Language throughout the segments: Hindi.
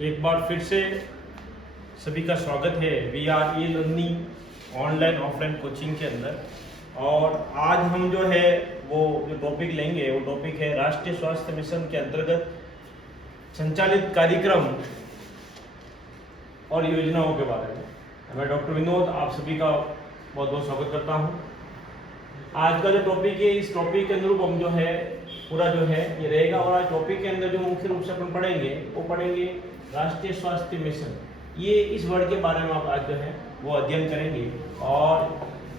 एक बार फिर से सभी का स्वागत है we are e learning online offline coaching के अंदर। और आज हम जो है वो जो टॉपिक लेंगे वो टॉपिक है राष्ट्रीय स्वास्थ्य मिशन के अंतर्गत संचालित कार्यक्रम और योजनाओं के बारे में। मैं डॉक्टर विनोद आप सभी का बहुत बहुत स्वागत करता हूँ। आज का जो टॉपिक है इस टॉपिक के अनुरूप हम जो है पूरा जो है ये रहेगा। और आज टॉपिक के अंदर जो मुख्य रूप से अपन पढ़ेंगे वो पढ़ेंगे राष्ट्रीय स्वास्थ्य मिशन। ये इस वर्ड के बारे में आप आज जो है वो अध्ययन करेंगे। और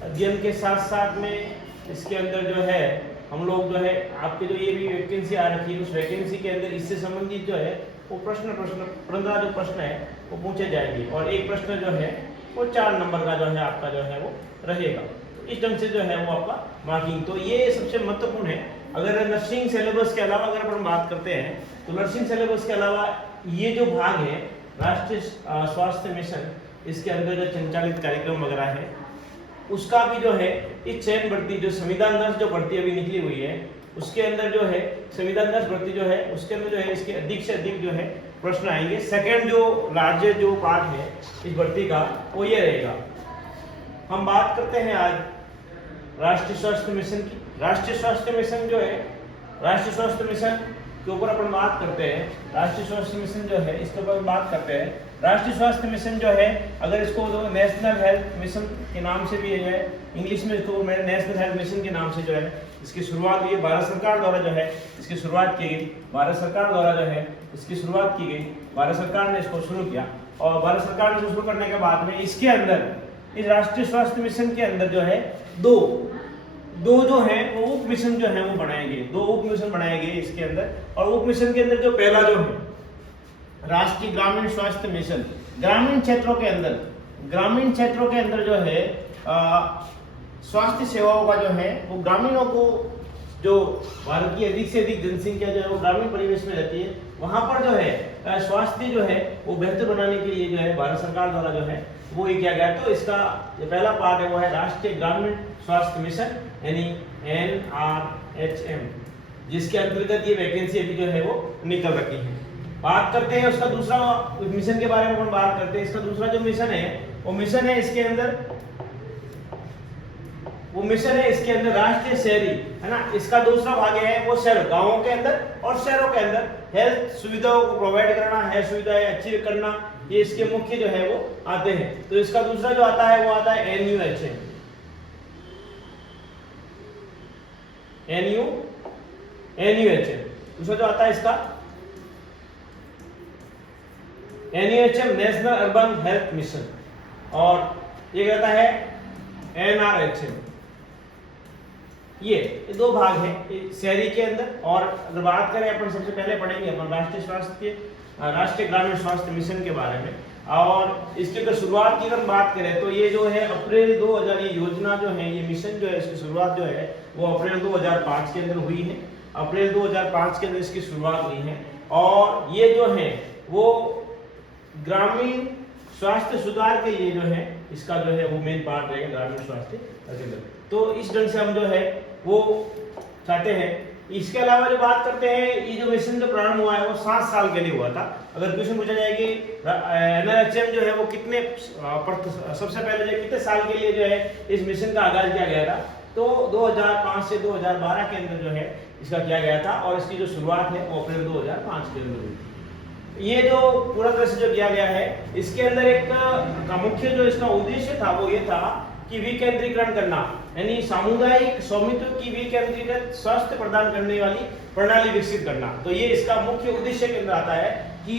अध्ययन के साथ साथ में इसके अंदर जो है हम लोग जो है आपके जो ये भी वैकेंसी आ रखी है उस वैकेंसी के अंदर इससे संबंधित जो है वो 15 जो प्रश्न है वो पूछे जाएंगे। और एक प्रश्न जो है वो 4 नंबर का जो है आपका जो है वो रहेगा। इस ढंग से जो है वो आपका मार्किंग। तो ये सबसे महत्वपूर्ण है। अगर नर्सिंग सिलेबस के अलावा अगर अपन बात करते हैं तो नर्सिंग सिलेबस के अलावा ये जो भाग है राष्ट्रीय स्वास्थ्य मिशन इसके अंदर जो संचालित कार्यक्रम वगैरह है उसका भी जो है इस चयन भर्ती जो संविधान नर्स जो भर्ती अभी निकली हुई है उसके अंदर जो है संविधान नर्स भर्ती जो है उसके अंदर जो है इसके अधिक से अधिक जो है प्रश्न आएंगे। सेकेंड जो राज्य जो पार्ट है इस भर्ती का वो ये रहेगा। हम बात करते हैं आज राष्ट्रीय स्वास्थ्य मिशन की। राष्ट्रीय स्वास्थ्य मिशन जो है राष्ट्रीय स्वास्थ्य मिशन के ऊपर अपन बात करते हैं। राष्ट्रीय स्वास्थ्य मिशन जो है इसके ऊपर बात करते हैं। राष्ट्रीय स्वास्थ्य मिशन जो है अगर इसको नेशनल हेल्थ मिशन के नाम से भी है इंग्लिश में इसको नेशनल हेल्थ मिशन के नाम से जो है इसकी शुरुआत हुई। भारत सरकार द्वारा जो है इसकी शुरुआत की गई। भारत सरकार द्वारा जो है इसकी शुरुआत की गई। भारत सरकार ने इसको शुरू किया और भारत सरकार ने शुरू करने के बाद में इसके अंदर इस राष्ट्रीय स्वास्थ्य मिशन के अंदर जो है दो जो है वो उप मिशन जो है वो बनाएंगे। 2 उप मिशन बनाएंगे इसके अंदर। और उप मिशन के अंदर जो पहला जो है राष्ट्रीय ग्रामीण स्वास्थ्य मिशन ग्रामीण क्षेत्रों के अंदर जो है स्वास्थ्य सेवाओं का जो है वो ग्रामीणों को जो भारत की अधिक से अधिक जनसंख्या जो है वो ग्रामीण परिवेश में रहती है वहां पर जो है स्वास्थ्य जो है वो बेहतर बनाने के लिए जो है भारत सरकार द्वारा जो है वो ये किया गया। तो इसका जो पहला पार्ट है वो है राष्ट्रीय ग्रामीण स्वास्थ्य मिशन यानी NRHM जिसके अंतर्गत ये वैकेंसी अभी जो है वो निकल रखी है। बात करते हैं उसका दूसरा मिशन के बारे में हम बात करते हैं। इसका दूसरा जो मिशन है वो मिशन है इसके अंदर राष्ट्रीय शहरी है ना। इसका दूसरा भाग है वो शहर गांवों के अंदर और शहरों के अंदर हेल्थ सुविधाओं को प्रोवाइड करना हेल्थ सुविधाएं अच्छी करना ये इसके मुख्य जो है वो आते हैं। तो इसका दूसरा जो आता है वो आता है NUHM। दूसरा जो आता है इसका NUHM national urban health mission और ये कहता है NRHM। ये 2 भाग है शहरी के अंदर। और अगर बात करें अपन सबसे पहले पढ़ेंगे अपन राष्ट्रीय ग्रामीण स्वास्थ्य मिशन के बारे में। और इसकी अगर शुरुआत की अगर बात करें तो ये जो है अप्रैल 2000 ये योजना जो है ये मिशन जो है इसकी शुरुआत जो है वो अप्रैल 2005 के अंदर हुई है। अप्रैल 2005 के अंदर इसकी शुरुआत हुई है। और ये जो है वो ग्रामीण स्वास्थ्य सुधार के लिए जो है इसका जो है वो मेन पार्ट रहेगा ग्रामीण स्वास्थ्य के अंदर। तो इस ढंग से हम जो है वो चाहते हैं। इसके अलावा जो बात करते हैं ये जो मिशन जो प्रारंभ हुआ है वो 7 साल के लिए हुआ था। अगर क्वेश्चन पूछा जाए कि NRHM जो है वो कितने सबसे पहले जो कितने साल के लिए जो है इस मिशन का आगाज किया गया था तो 2005 से 2012 के अंदर जो है इसका किया गया था। और इसकी जो शुरुआत है वो अप्रैल 2005 के अंदर हुई। ये जो पूरा तरह से जो किया गया है इसके अंदर एक का मुख्य जो इसका उद्देश्य था वो ये था कि विकेंद्रीकरण करना यानी सामुदायिक स्वामित्व की विकेंद्रीकृत स्वास्थ्य प्रदान करने वाली प्रणाली विकसित करना। तो ये इसका मुख्य उद्देश्य के अंदर आता है कि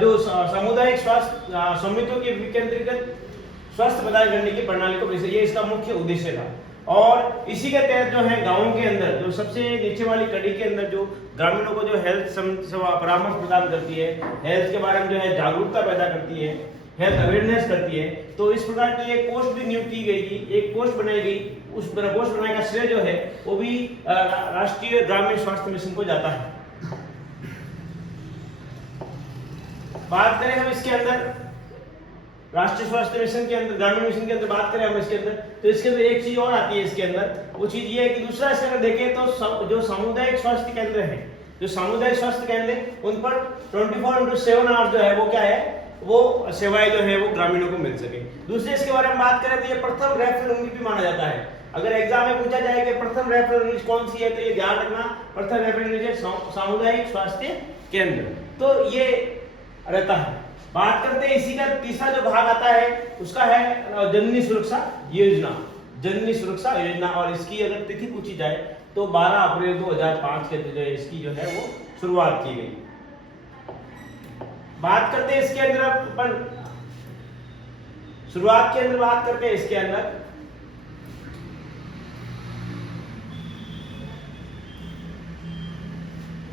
जो सामुदायिक स्वास्थ्य स्वामित्व की विकेंद्रीकृत स्वास्थ्य प्रदान करने की प्रणाली को ये इसका मुख्य उद्देश्य था। और इसी के तहत जो है गांवों के अंदर जो सबसे नीचे वाली कड़ी के अंदर जो ग्रामीणों को जो हेल्थ परामर्श प्रदान करती है हेल्थ के बारे में जो है जागरूकता पैदा करती है हेल्थ अवेयरनेस करती है। तो इस प्रकार की एक पोस्ट भी नियुक्त की गई थी एक पोस्ट बनाई गई। उस पोस्ट बनाने का श्रेय जो है वो भी राष्ट्रीय ग्रामीण स्वास्थ्य मिशन को जाता है। बात करें हम इसके अंदर राष्ट्रीय स्वास्थ्य मिशन के अंदर ग्रामीण मिशन के अंदर बात करें हम इसके अंदर तो इसके अंदर एक चीज और आती है। इसके अंदर वो चीज ये है कि दूसरा इसके अंदर देखें तो जो सामुदायिक स्वास्थ्य केंद्र है जो सामुदायिक स्वास्थ्य केंद्र है उन पर 24/7 आवर्स जो है वो क्या है, वो सेवाएं जो है वो ग्रामीणों को मिल सके। दूसरे इसके बारे में बात करें तो ये प्रथम रेफरल यूनिट भी माना जाता है। अगर एग्जाम में पूछा जाए कि प्रथम रेफरल यूनिट कौन सी है, तो ये ध्यान रखना, प्रथम रेफरल यूनिट है सामुदायिक स्वास्थ्य केंद्र। तो ये रहता है। बात करते हैं इसी का तीसरा जो भाग आता है उसका है जननी सुरक्षा योजना। जननी सुरक्षा योजना, और इसकी अगर तिथि पूछी जाए तो 12 अप्रैल 2005 के जो इसकी जो है वो शुरुआत की गई। बात करते हैं इसके अंदर अपन शुरुआत के अंदर बात करते हैं इसके अंदर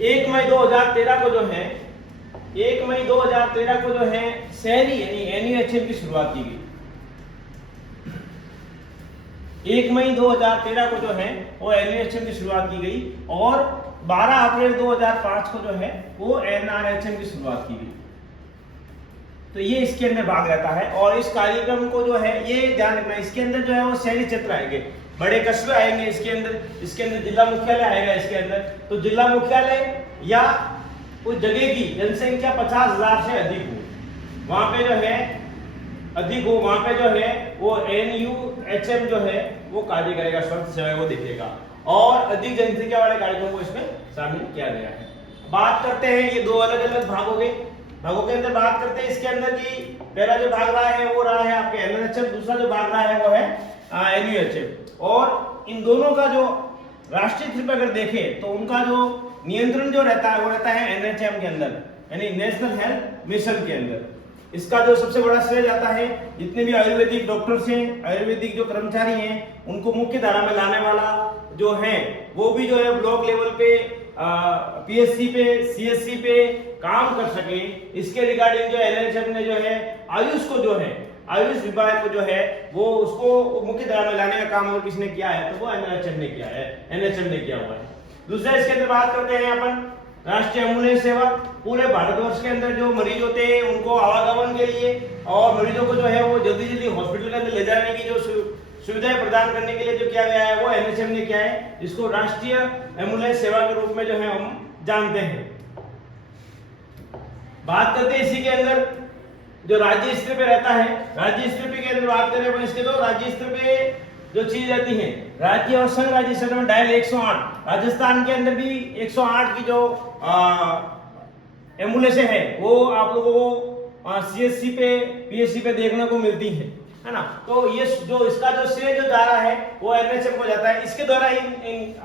1 मई 2013 को जो है 1 मई 2013 को जो है शहरी यानी एनयूएचएम की शुरुआत की गई। 1 मई 2013 को जो है वो एनयूएचएम की शुरुआत की गई और 12 अप्रैल 2005 को जो है वो एनआरएचएम की शुरुआत की गई। तो ये इसके अंदर भाग रहता है। और इस कार्यक्रम को जो है ये ध्यान रखना, इसके अंदर जो है वो शहरी क्षेत्र आएंगे, बड़े कस्बे आएंगे इसके अंदर जिला मुख्यालय आएगा इसके अंदर। तो जिला मुख्यालय या उस जगह की जनसंख्या 50,000 से अधिक हो, वहां पे जो है अधिक हो, वहां पे जो है वो एनयूएचएम जो है वो कार्य करेगा, स्वास्थ्य सेवा को देखेगा और अधिक जनसंख्या वाले कार्यक्रमों को इसमें शामिल किया गया है। बात करते हैं ये दो अलग अलग भागों के अंदर बात करते हैं इसके अंदर की पहला जो भाग रहा है वो रहा है आपके एनएचएम, दूसरा जो भाग रहा है वो है एनयूएचएम। और इन दोनों का जो राष्ट्रीय स्तर पर अगर देखें तो उनका जो नियंत्रण जो रहता है वो रहता है एनएचएम के अंदर, यानी नेशनल हेल्थ मिशन के अंदर। इसका जो सबसे बड़ा श्रेय जाता है जितने भी आयुर्वेदिक डॉक्टर्स हैं, आयुर्वेदिक जो कर्मचारी हैं, उनको मुख्य धारा में लाने वाला जो है वो भी जो है ब्लॉक लेवल पे पीएससी पे सीएससी पे काम कर सके, इसके रिगार्डिंग जो एनएचएम ने जो है आयुष को जो है आयुष विभाग को जो है वो उसको मुख्य धारा में लाने का काम अगर किसने किया है तो वो एनएचएम ने किया है, एनएचएम ने किया हुआ है। दूसरा इसके अंदर बात करते हैं अपन राष्ट्रीय एम्बुलेंस सेवा। पूरे भारतवर्ष के अंदर जो मरीज होते हैं उनको आवागमन के लिए और मरीजों को जो है वो जल्दी जल्दी हॉस्पिटल के अंदर ले जाने की जो सुविधाएं प्रदान करने के लिए जो किया गया है वो एनएचएम ने किया है, जिसको राष्ट्रीय एम्बुलेंस सेवा के रूप में जो है हम जानते हैं। बात करते हैं इसी के अंदर जो राज्य स्तर पे रहता है, राज्य स्तर पे के अंदर बात करें अपन इसके तो राज्य स्तर पे जो चीज रहती है राज्य और संघ राज्य स्तर में डायल 108, राजस्थान के अंदर भी 108 की जो एम्बुलेंस है वो आप लोगों को सीएससी पे पीएससी पे देखने को मिलती है ना। तो ये जो इसका जो श्रेय जो जा रहा है वो एनएचएम को जाता है। इसके द्वारा इन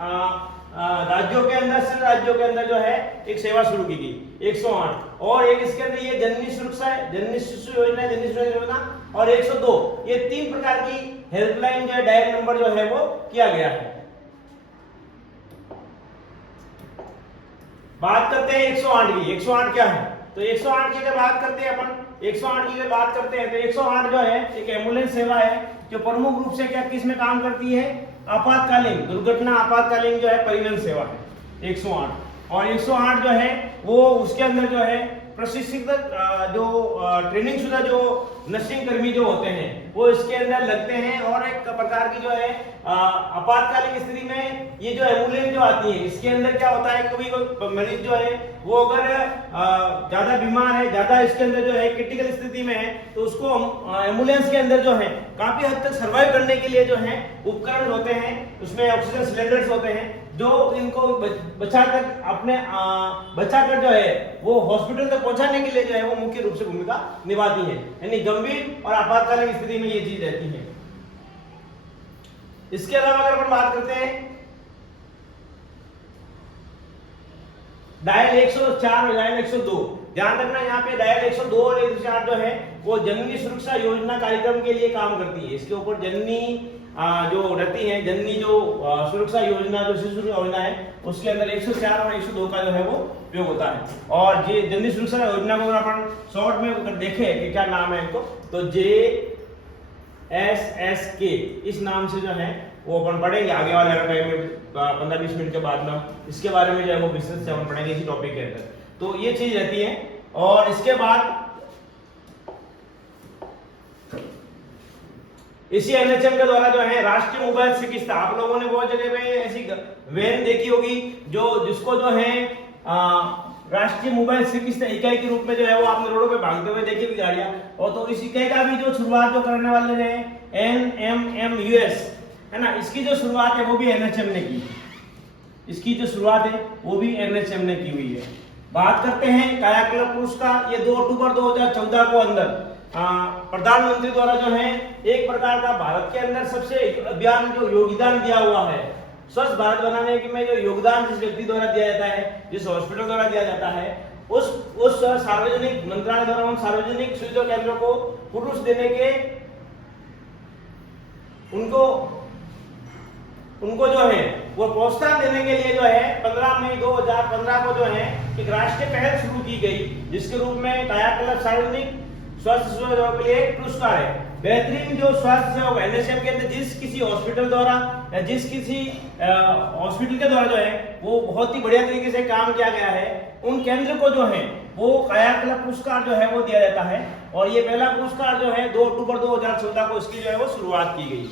राज्यों के अंदर संघ राज्यों के अंदर जो है एक सेवा शुरू की गई 108, और एक इसके अंदर ये जननी सुरक्षा है, जननी शिशु योजना, जननी सुरक्षा योजना और 102, ये 3 प्रकार की हेल्पलाइन जो है डायल नंबर जो है वो किया गया है। बात करते हैं 108 की। 108 क्या है? तो 108 की अगर बात करते हैं अपन 108 की अगर बात करते हैं तो 108 जो है एक एम्बुलेंस सेवा है जो प्रमुख रूप से क्या किस में काम करती है, आपातकालीन दुर्घटना आपातकालीन जो है परिवहन सेवा है 108। और 108 जो है वो उसके अंदर जो है प्रशिक्षित जो ट्रेनिंग शुदा जो नर्सिंग कर्मी जो होते हैं वो इसके अंदर लगते हैं और एक प्रकार की जो है आपातकालीन स्थिति में ये जो एम्बुलेंस जो आती है इसके अंदर क्या होता है, कभी कोई मरीज जो है वो अगर ज्यादा बीमार है, ज्यादा इसके अंदर जो है क्रिटिकल स्थिति में है तो उसको एम्बुलेंस के अंदर जो है काफी हद तक सर्वाइव करने के लिए जो है उपकरण होते हैं, उसमें ऑक्सीजन सिलेंडर्स होते हैं जो इनको बचाकर अपने बचाकर जो है वो हॉस्पिटल तक पहुंचाने के लिए जो है वो मुख्य रूप से भूमिका निभाती है। यानी गंभीर और आपातकालीन स्थिति में ये चीज रहती है। इसके अलावा अगर अपन बात करते हैं डायल 104 और डायल 102, ध्यान रखना यहाँ पे डायल 102 और 104 जो है वो जननी सुरक्षा योजना कार्यक्रम के लिए काम करती है। इसके ऊपर जननी जो रहती है जननी जो सुरक्षा योजना जो शिशु योजना है उसके अंदर 104 और 102 का जो है वो उपयोग होता है। और ये जननी सुरक्षा योजना को अगर अपन शॉर्ट में अगर देखें कि क्या नाम है इनको तो JSSK इस नाम से जो है वो अपन पढ़ेंगे आगे वाले टाइम में 15-20 मिनट के बाद में इसके बारे में जो है वो विस्तृत से अपन पढ़ेंगे इसी टॉपिक के अंदर। तो ये चीज रहती है। और इसके बाद इसी एनएचएम के द्वारा जो है राष्ट्रीय मोबाइल चिकित्सा, आप लोगों ने बहुत जगह पे ऐसी वैन देखी होगी जो जिसको जो है राष्ट्रीय मोबाइल चिकित्सा इकाई के रूप में जो है वो आपने रोडों पे भागते हुए देखी हुई गाड़ियां, और तो इस इकाई का भी जो शुरुआत जो करने वाले हैं NMMUS है ना, इसकी जो शुरुआत है वो भी NHM ने की। इसकी जो शुरुआत है वो भी NHM ने की हुई है। बात करते हैं कायाकल्प पुरस्कार। ये 2 अक्टूबर 2014 को अंदर प्रधानमंत्री द्वारा जो है एक प्रकार का भारत के अंदर सबसे अभियान जो योगदान दिया हुआ है, स्वच्छ भारत बनाने में जो योगदान जिस व्यक्ति द्वारा दिया जाता है, जिस हॉस्पिटल द्वारा दिया जाता है, उस सार्वजनिक मंत्रालय द्वारा उन सार्वजनिक सुविधा केंद्रों को पुरुष देने के उनको जो है वो प्रोत्साहन देने के लिए जो है 15 मई 2015 को जो है एक राष्ट्रीय पहल शुरू की गई, जिसके रूप में कायाकल्प सार्वजनिक स्वास्थ्य सेवाओं के लिए पुरस्कार है। बेहतरीन जो स्वास्थ्य सेवा NHM के अंदर जिस किसी हॉस्पिटल द्वारा या जिस किसी हॉस्पिटल के द्वारा जो है वो बहुत ही बढ़िया तरीके से काम किया गया है, उन केंद्र को जो है वो कायाकल्प पुरस्कार जो है वो दिया जाता है। और ये पहला पुरस्कार जो है 2 अक्टूबर 2014 को इसकी जो है वो शुरुआत की गई।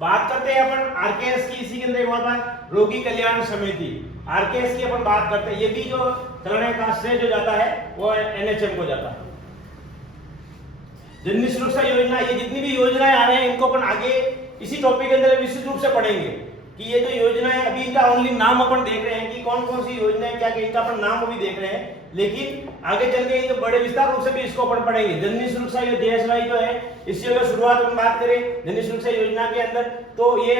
बात करते हैं अपन RKS की। इसी के अंदर एक और बात, रोगी कल्याण समिति RKS की अपन बात करते हैं। ये भी जो चलाने का श्रेय जो जाता है वो NHM को जाता है। जननी सुरक्षा योजना, ये जितनी भी योजनाएं आ रहे हैं इनको अपन आगे इसी टॉपिक के अंदर विस्तृत रूप से पढ़ेंगे कि ये जो योजनाएं अभी इनका ओनली नाम अपन देख रहे हैं कि कौन कौन सी योजनाएं क्या क्या, इनका अपन नाम अभी देख रहे हैं, लेकिन आगे चल के ये बड़े विस्तार रूप से भी इसको अपन पढ़ेंगे। जननी सुरक्षा ये JSY जो है, इससे अगर शुरुआत अपन बात करें जननी सुरक्षा योजना के अंदर तो ये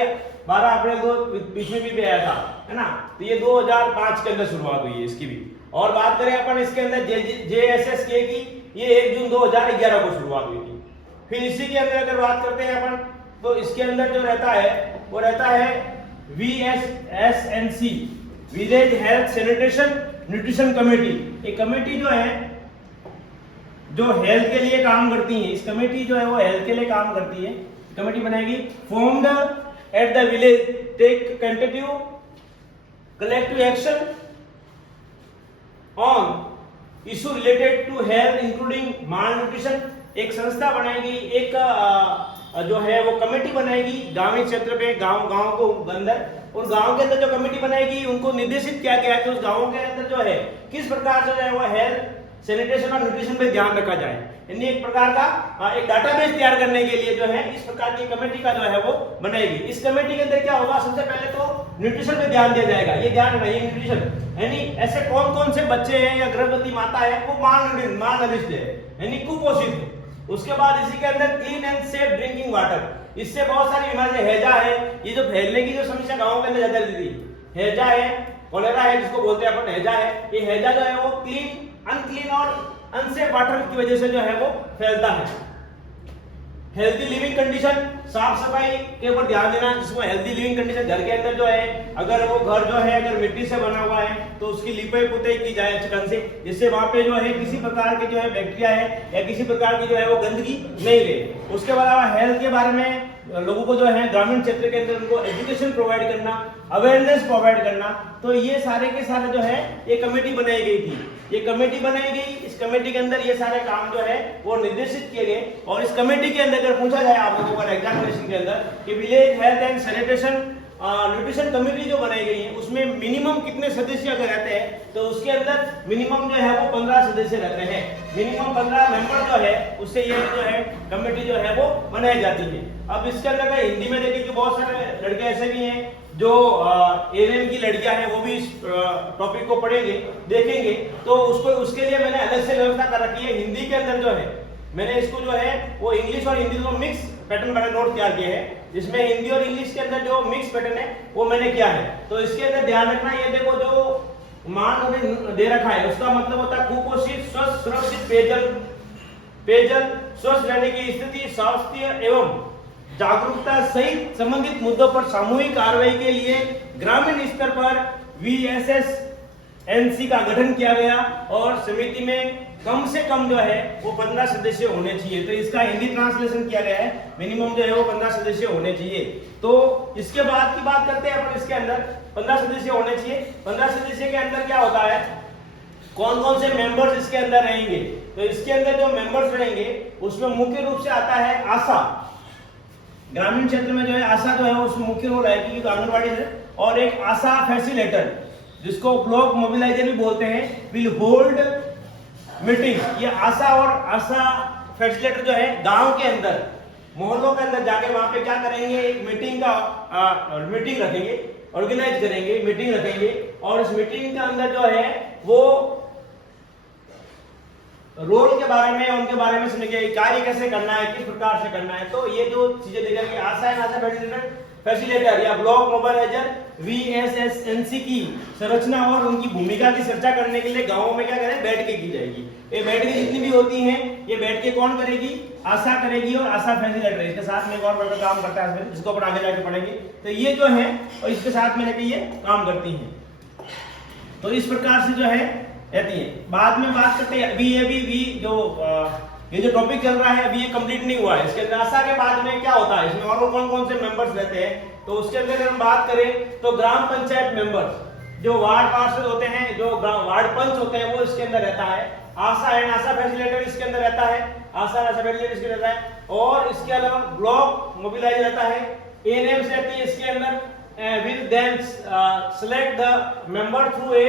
12 अप्रैल को बीच में भी आया था, है ना, तो ये 2005 के अंदर शुरुआत हुई है इसकी भी। और बात करें अपन इसके अंदर JSSK की, ये 1 जून 2011 को शुरुआत हुई थी। फिर इसी के अंदर अगर बात करते हैं अपन तो इसके अंदर जो रहता है वो रहता है VSSNC, village health sanitation nutrition committee. एक कमेटी जो है जो हेल्थ के लिए काम करती है, इस कमेटी जो है वो हेल्थ के लिए काम करती है। कमेटी बनाएगी formed at the village, take tentative collective action on issue related to health including malnutrition. एक संस्था बनाएगी, एक जो है वो कमेटी बनाएगी ग्रामीण क्षेत्र पे, गांव को अंदर, और गांव के अंदर जो कमेटी बनाएगी उनको निर्देशित किया गया कि उस गांव के अंदर जो है किस प्रकार से जो है वो हेल्थ सैनिटेशन और न्यूट्रिशन पे ध्यान रखा जाए। यानी एक प्रकार का एक डाटाबेस तैयार करने के लिए जो है इस प्रकार की कमेटी का जो है वो बनाएगी। इस कमेटी के अंदर क्या होगा, सबसे पहले तो न्यूट्रिशन पे ध्यान दिया जाएगा। ये ध्यान रखना, ये न्यूट्रिशन यानी ऐसे कौन कौन से बच्चे हैं या गर्भवती माता है वो मालनरिश्ड है यानी कुपोषित है। उसके बाद इसी के अंदर clean and safe drinking water, इससे बहुत सारी बीमारियां, हैजा है, ये जो फैलने की जो समस्या गांव के अंदर ज्यादा रहती है, हैजा है, कोलेरा है जिसको बोलते हैं अपन हैजा है, ये हैजा जो है वो क्लीन अनक्लीन और अनसेफ वाटर की वजह से जो है वो फैलता है। हेल्दी लिविंग कंडीशन, साफ सफाई के ऊपर ध्यान देना, जिसमें हेल्दी लिविंग कंडीशन घर के अंदर जो है अगर वो घर जो है अगर मिट्टी से बना हुआ है तो उसकी लिपाई पुताई की जाए अच्छे ढंग से, जिससे वहां पे जो है किसी प्रकार के जो है बैक्टीरिया है या किसी प्रकार की जो है वो गंदगी नहीं रहे। उसके अलावा हेल्थ के बारे में लोगों को जो है ग्रामीण क्षेत्र के अंदर उनको एजुकेशन प्रोवाइड करना, अवेयरनेस प्रोवाइड करना, तो ये सारे के सारे जो है ये कमेटी बनाई गई थी। ये कमेटी बनाई गई, इस कमेटी के अंदर ये सारे काम जो है वो निर्देशित किए गए। और इस कमेटी के अंदर अगर पूछा जाए आप लोगों को एग्जामिनेशन के अंदर कि village health and sanitation nutrition committee जो बनाई गई है उसमें मिनिमम कितने सदस्य अगर रहते हैं तो उसके अंदर मिनिमम जो है वो 15 सदस्य रहते हैं। मिनिमम 15 मेंबर जो है उससे ये जो है कमेटी जो है वो बनाई जाती है। अब इसके अंदर का हिंदी में देखिए कि बहुत सारे लड़के ऐसे भी हैं जो एएनएम की लड़कियां हैं वो भी इस टॉपिक को पढ़ेंगे देखेंगे, तो उसके लिए मैंने अलग से व्यवस्था कर रखी है। हिंदी के अंदर जो है मैंने इसको जो है वो इंग्लिश और हिंदी दोनों मिक्स पैटर्न मैंने नोट तैयार किए हैं, जिसमें हिंदी और इंग्लिश के अंदर जो मिक्स पैटर्न है वो मैंने किया है। तो इसके अंदर ध्यान रखना, ये देखो जो मान उन्हें दे रखा है उसका मतलब होता है कुपोषित, स्वस्थ सुरक्षित पेयजल स्वस्थ रहने की स्थिति, स्वास्थ्य एवं जागरूकता सहित संबंधित मुद्दों पर सामूहिक कार्रवाई के लिए ग्रामीण स्तर पर VSSNC का गठन किया गया और समिति में कम से कम जो है वो 15 सदस्य होने चाहिए। तो इसका हिंदी ट्रांसलेशन किया गया है, मिनिमम जो है वो 15 सदस्य होने चाहिए। तो इसके बाद की बात करते हैं अपन, इसके अंदर 15 सदस्य होने चाहिए। 15 सदस्य के अंदर क्या होता है, कौन कौन से मेंबर्स इसके अंदर रहेंगे, तो इसके अंदर जो मेंबर्स रहेंगे उसमें मुख्य रूप से आता है आशा। ग्रामीण क्षेत्र में जो है आशा जो है उसमें मुख्य रोल है क्योंकि आंगनबाड़ी है, और एक आशा फैसिलेटर, जिसको ब्लॉक मोबिलाइजर भी बोलते हैं, विल होल्ड मीटिंग। ये आशा और आशा फैसिलिटेटर जो है गांव के अंदर, मोहल्लों के अंदर जाके वहां पे क्या करेंगे, एक मीटिंग रखेंगे, ऑर्गेनाइज करेंगे, मीटिंग रखेंगे, और इस मीटिंग के अंदर जो है वो रोल के बारे में, उनके बारे में समझेंगे, कार्य कैसे करना है, किस प्रकार से करना है। तो ये जो चीजें देखेंगे, आशा एंड आशा फैसिलिटेटर या ब्लॉक मोबाइलाइजर VSSNC की संरचना और उनकी भूमिका की चर्चा करने के लिए गांवों में क्या करें, बैठकें की जाएगी। ये बैठकें जितनी भी होती हैं, ये बैठकें कौन करेगी, आशा करेगी और आशा फैसिलिटेटर इसके साथ में एक और बड़ा काम करता है, जिसको अपन आगे जाके पढ़ेंगे। तो ये जो है और इसके साथ में लेके ये काम करती हैं। तो इस प्रकार से जो है रहती है। बाद में बात करते हैं, अभी ये जो टॉपिक चल रहा है अभी ये कंप्लीट नहीं हुआ है। इसके अंदर आशा के बाद में क्या होता है, इसमें और कौन कौन से मेंबर्स रहते हैं, तो उसके अंदर अगर हम बात करें तो ग्राम पंचायत मेंबर्स, जो वार्ड पार्षद होते हैं, जो वार्ड पंच होते हैं, वो इसके अंदर रहता है। आशा एंड आशा फैसिलिटेटर इसके अंदर रहता है, आशा आशा फैसिलिटेटर इसके रहता है, और इसके अलावा ब्लॉक मोबिलाइज रहता है, ANMs रहती है इसके अंदर, will then select the member through a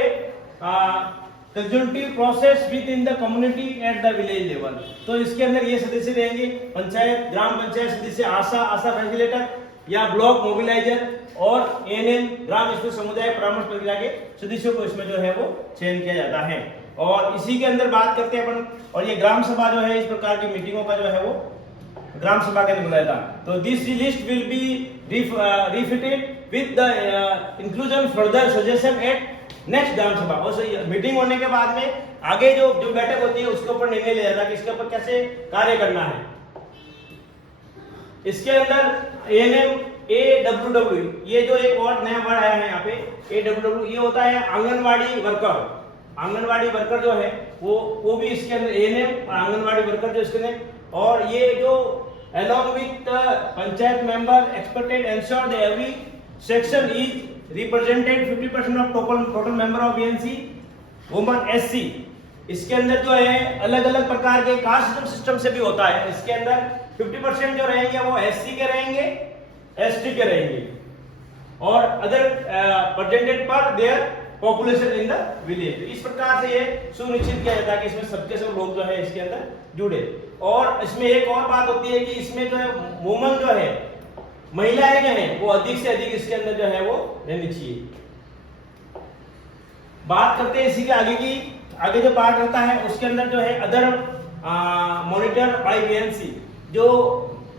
consultative process within the community at the village level। तो इसके अंदर ये सदस्य रहेंगे, पंचायत, ग्राम पंचायत सदस्य, आशा फैसिलिटेटर या ब्लॉक मोबिलाइजर, और ANM ग्राम स्तर समुदाय परामर्श प्रक्रिया के सदस्यों को इसमें जो है वो चयन किया जाता है। और इसी के अंदर बात करते हैं अपन, और ये ग्राम सभा जो है, इस प्रकार की मीटिंगों का जो है वो ग्राम सभा के अंदर बुलाया था। तो this list will be refitted with the inclusion further suggestion at next gram sabha. और मीटिंग होने के बाद में आगे जो बैठक होती है उसके ऊपर निर्णय लिया जाता है कि इसके ऊपर कैसे कार्य करना है। इसके अंदर ANM AWW, ये जो एक और नया वर्ड आया है यहाँ पे, AWW, ये होता है आंगनवाड़ी वर्कर। आंगनवाड़ी वर्कर जो है वो भी इसके अंदर ANM आंगनवाड़ी वर्कर जो इसके अंदर, और ये जो along with panchayat member expected ensure that every section is represented 50% of total member of VNC women SC। इसके अंदर जो है अलग अलग प्रकार के कास्ट सिस्टम से भी होता है। इसके अंदर 50% जो रहेंगे वो SC के रहेंगे, ST के रहेंगे, और अदर प्रेजेंटेड पर their population in the village. इस प्रकार से ये सुनिश्चित किया जाता है कि इसमें सबके सब लोग जो है इसके अंदर जुड़े। और इसमें एक और बात होती है कि इसमें जो है वुमन जो है, महिलाएं जो हैं, वो अधिक से अधिक इसके अंदर जो है वो रहनी चाहिए। बात करते हैं इसी के आगे की, आगे जो पार्ट रहता है उसके अंदर जो है अदर मॉनिटर बाय VNC, जो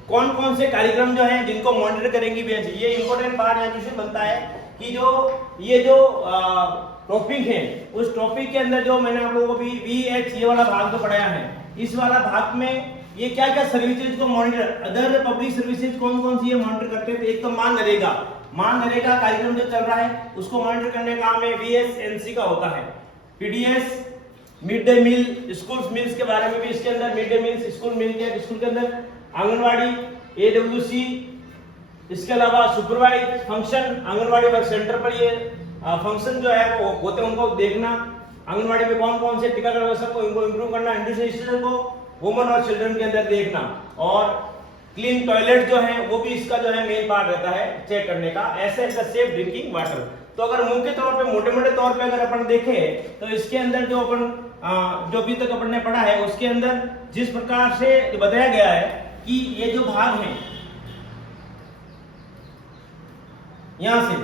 कौन कौन से कार्यक्रम जो हैं जिनको मॉनिटर करेंगी VNC। ये इंपॉर्टेंट पार्ट यहाँ से बनता है कि ये जो टॉपिक है, उस टॉपिक के अंदर जो मैंने आप लोगों को VH ये वाला भाग जो पढ़ाया है, इस वाला भाग में ये क्या क्या सर्विसेज को मॉनिटर, अदर पब्लिक सर्विसेज कौन कौन सी ये मॉनिटर करते हैं। तो एक तो मानरेगा कार्यक्रम जो चल रहा है उसको मॉनिटर करने का काम है VSNC का होता है। PDS mid day meal, school meals के बारे में भी इसके अंदर, मिड डे मील्स स्कूल मिल के स्कूल के अंदर, आंगनवाड़ी AWC, इसके अलावा supervise function, anganwadi work centre पर ये फंक्शन जो है वो होते हैं, उनको देखना, आंगनवाड़ी में कौन कौन से टीकाकरण व्यवस्था को इंप्रूव करना, इंडस्ट्रियल को वुमेन और चिल्ड्रन के अंदर देखना, और क्लीन टॉयलेट जो है वो भी इसका जो है मेन पार्ट रहता है चेक करने का, ऐसे सेफ ड्रिंकिंग वाटर। तो अगर मुख्य तौर पे मोटे तौर पे अगर अपन देखें तो इसके अंदर जो अभी तक अपन ने पढ़ा है उसके अंदर जिस प्रकार से बताया गया है कि ये जो भाग है यहाँ से,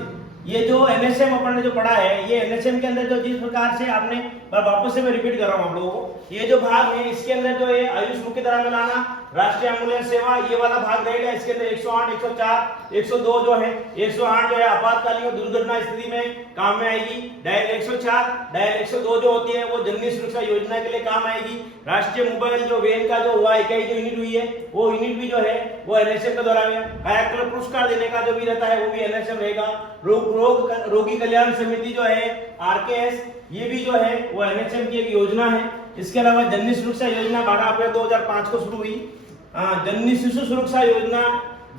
ये जो NSM अपन ने जो पढ़ा है, ये NSM के अंदर जो जिस प्रकार से आपने, वापस से मैं रिपीट कर रहा हूँ आप लोगों को, ये जो भाग है इसके अंदर जो है आयुष मुख्य धारा में लाना, राष्ट्रीय एम्बुलेंस सेवा, ये वाला भाग रहेगा। इसके अंदर 108, 104, 102 जो है, 108 जो है आपातकालीन और दुर्घटना स्थिति में काम में आएगी। डायल 104, डायल 102 जो होती है वो जननी सुरक्षा योजना के लिए काम आएगी। राष्ट्रीय मोबाइल जो वैन का जो हुआ इकाई जो यूनिट हुई है, वो यूनिट भी जो है वो NSM के द्वारा कायाकल्प पुरस्कार देने का जो भी रहता है वो भी NSM रहेगा। रोगी कल्याण समिति जो है RKS, ये भी जो है वो NSM की एक योजना है। इसके अलावा जननी सुरक्षा योजना 12 अप्रैल 2005 को शुरू हुई। जननी शिशु सुरक्षा योजना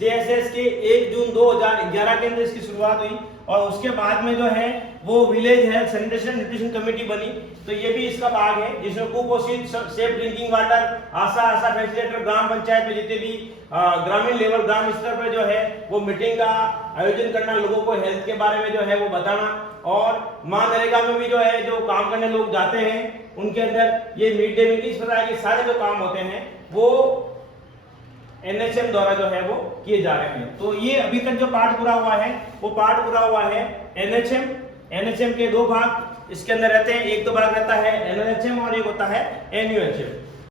JSS के 1 जून 2011 के अंदर इसकी शुरुआत हुई, और उसके बाद में जो है वो village health sanitation nutrition committee बनी। तो ये भी इसका भाग है जिसमें कुपोषित, सेफ ड्रिंकिंग वाटर, आशा फैसिलिटेटर, ग्राम पंचायत में जितने भी ग्रामीण लेवल, ग्राम स्तर पर जो है वो मीटिंग का आयोजन करना, लोगों को हेल्थ के बारे में जो है वो बताना, और मनरेगा में भी जो है जो काम करने लोग जाते हैं उनके अंदर ये मिड डे मील इस प्रकार के सारे जो काम होते हैं वो एनएचएम द्वारा जो है वो किए जा रहे हैं। तो ये अभी तक जो पार्ट पूरा हुआ है वो पार्ट पूरा हुआ है एनएचएम के दो भाग इसके अंदर रहते हैं, एक तो भाग रहता है एनएचएम और एक होता है एनयूएचएम।